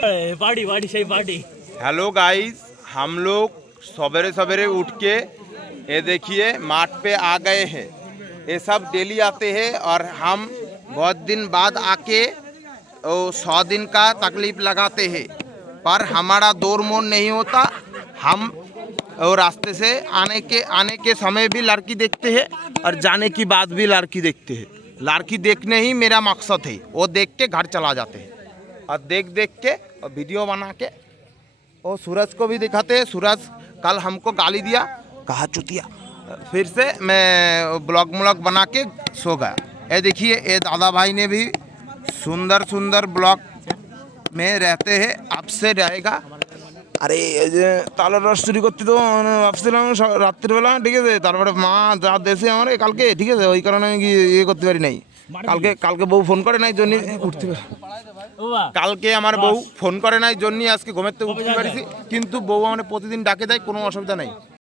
Party party सही party. Hello guys, हम लोग सवेरे सवेरे उठ के ये देखिए माठ पे आ गए हैं। ये सब डेली आते हैं और हम बहुत दिन बाद आके 100 दिन का तकलीफ लगाते हैं, पर हमारा दौर मोड़ नहीं होता। हम और रास्ते से आने के समय भी लड़की देखते हैं और जाने की बाद भी लड़की देखते हैं। लड़की देखने ही मेरा मकसद है, वो देख के घर चला जाते हैं और देख के और वीडियो बना के और सूरज को भी दिखाते हैं। सूरज कल हमको गाली दिया, कहा चुतिया। फिर से मैं ब्लॉग बना के सो गया। ये देखिए, ये दादा भाई ने भी सुंदर सुंदर ब्लॉग में रहते हैं, आपसे रहेगा। আরে এই যে তালের রস চুরি করতে তো ভাবছিলাম রাত্রিবেলা, ঠিক আছে। তারপরে মা যা দেশে আমার কালকে, ঠিক আছে, ওই কারণে আমি ইয়ে করতে পারি নাই। কালকে বউ ফোন করে নাই জন্য উঠতে পারি। কালকে আমার বউ ফোন করে নাই জন্য আজকে ঘুমের থেকে উঠতে পারিছি। কিন্তু বউ আমার প্রতিদিন ডাকে দেয়, কোনো অসুবিধা নাই।